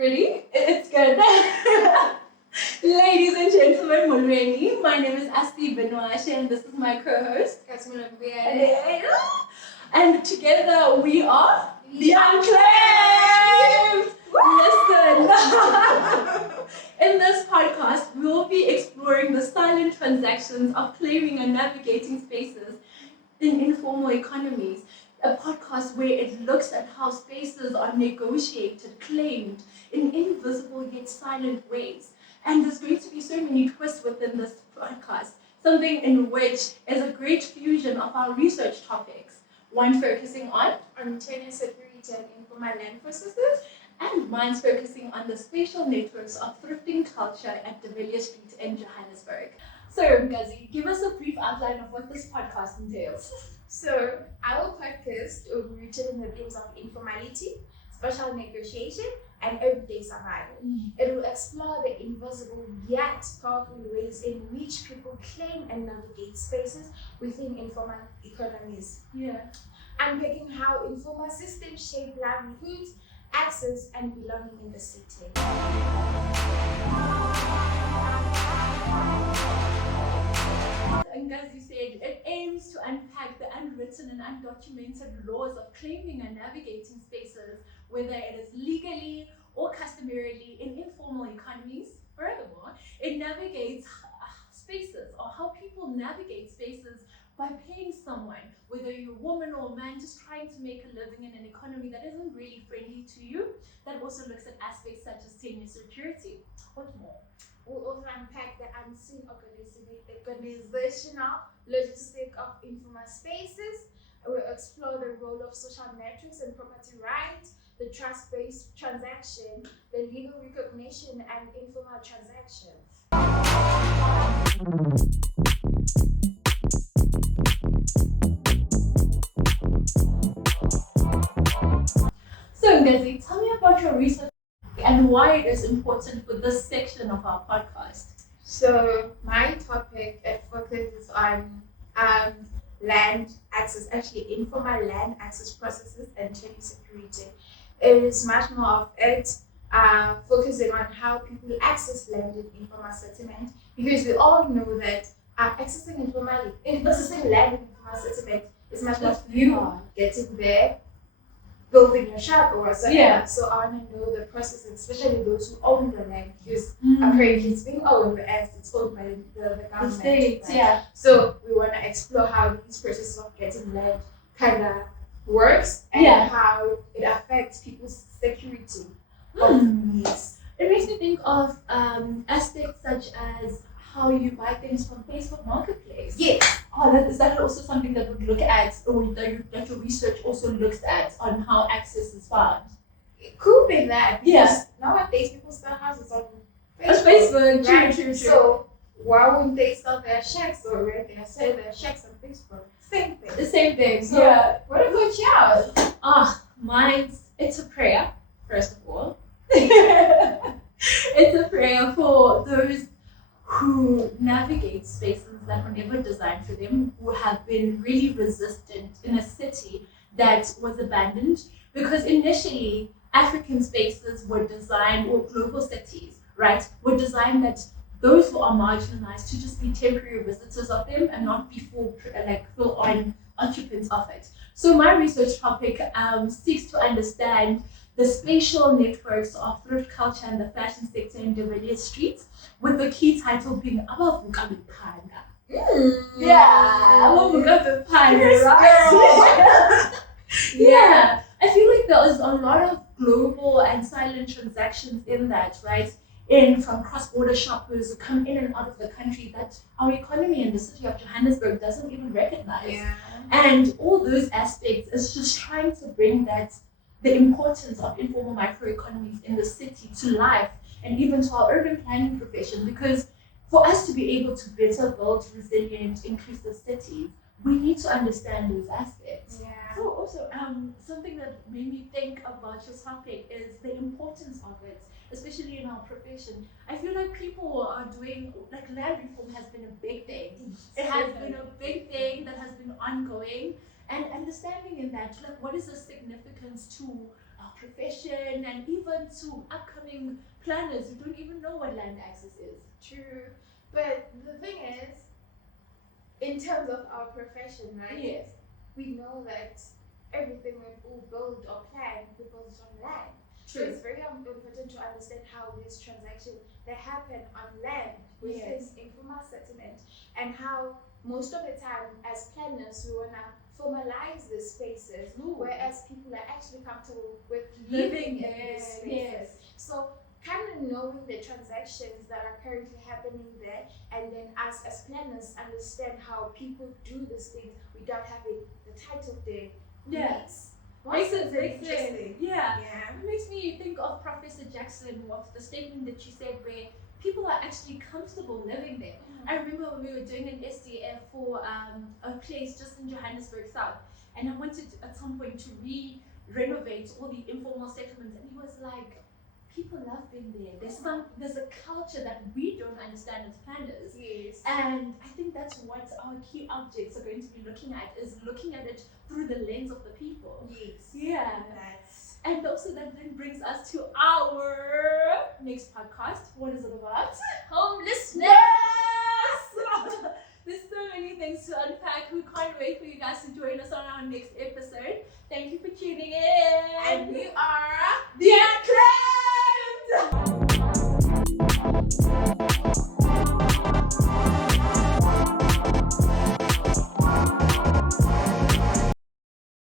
Ready? It's good. Ladies and gentlemen, Mulweni, my name is Stjwetla and this is my co-host. And together we are the Unclaimed! Listen! In this podcast, we will be exploring the silent transactions of claiming and navigating spaces in informal economies. A podcast where it looks at how spaces are negotiated, claimed in invisible yet silent ways. And there's going to be so many twists within this podcast, something in which is a great fusion of our research topics. One focusing on tenure, security, and informal land processes, and mine's focusing on the spatial networks of thrifting culture at the Villiers Street in Johannesburg. So, Ngazi, give us a brief outline of what this podcast entails. So, our podcast will be rooted in the themes of informality, spatial negotiation, and everyday survival. It will explore the invisible yet powerful ways in which people claim and navigate spaces within informal economies. Unpacking how informal systems shape livelihoods, access, and belonging in the city. And as you said, it aims to unpack the unwritten and undocumented laws of claiming and navigating spaces, whether it is legally or customarily in informal economies. Furthermore, it navigates spaces or how people navigate spaces by paying someone, whether you're a woman or a man, just trying to make a living in an economy that isn't really friendly to you. That also looks at aspects such as tenure security. What more? We'll also unpack the unseen organizational logistic of informal spaces. We'll explore the role of social networks and property rights, the trust-based transaction, the legal recognition, and informal transactions. So, Ngazi, tell me about your research and why it is important for this section of our podcast. So, my topic focuses on land access, actually informal land access processes and tenure security. It is much more of it focusing on how people access land in informal settlement, because we all know that accessing land in informal settlement is much more you getting there, building your shop or whatsoever. Yeah. So I want to know the process, especially those who own the land, because apparently it's being all over as it's owned by the government. The state, right? yeah. So we want to explore how these processes of getting land kind of works and how it affects people's security of needs. It makes me think of aspects such as how you buy things from Facebook Marketplace. Yes. Oh, is that also something that would look at, or that your research also looks at on how access is found? It could be that. Yeah. Nowadays, people sell houses on Facebook. Right? True. So why wouldn't they sell their shacks or rent their shacks on Facebook? Same thing. The same thing. So, what about yours? Mine's, it's a prayer, first of all. It's a prayer for those who navigate spaces that were never designed for them, who have been really resistant in a city that was abandoned. Because initially, African spaces were designed, or global cities, right, were designed that those who are marginalized to just be temporary visitors of them and not be full-on occupants of it. So my research topic seeks to understand the spatial networks of thrift culture and the fashion sector in the Villiers Street, with the key title being Abavuka Bipanda. Yeah, Abavuka Bipanda, right? Yeah, I feel like there is a lot of global and silent transactions in that, right? From cross-border shoppers who come in and out of the country that our economy in the city of Johannesburg doesn't even recognize. Yeah. And all those aspects is just trying to bring the importance of informal microeconomies in the city to life, and even to our urban planning profession, because for us to be able to better build resilient, inclusive cities, we need to understand those aspects. Yeah. So also, something that made me think about your topic is the importance of it, especially in our profession. I feel like people are doing, like, land reform has been a big thing. It has been a big thing that has been ongoing, and understanding in that, like, what is the significance to our profession, and even to upcoming planners who don't even know what land access is. True. But the thing is, in terms of our profession, right? Yes. We know that everything we all build or plan, we build it on land. So True. it's very important to understand how these transactions they happen on land within Yes. informal settlement, and how most of the time as planners we wanna formalize these spaces, Ooh. whereas people are actually comfortable with Living living in these spaces. Yes. So kind of knowing the transactions that are currently happening there, and then us as planners understand how people do these things without having the title thing. Yeah. Makes it it very interesting. interesting. Yeah. It makes me think of Professor Jackson, of the statement that she said where people are actually comfortable living there. I remember when we were doing an SDF for a place just in Johannesburg South, and I wanted at some point to renovate all the informal settlements, and he was like, people love being there. There's a culture that we don't understand as planners. Yes. And I think that's what our key objects are going to be looking at, is looking at it through the lens of the people. Yes. Yeah. That's And also that then brings us to our next podcast. What is it about?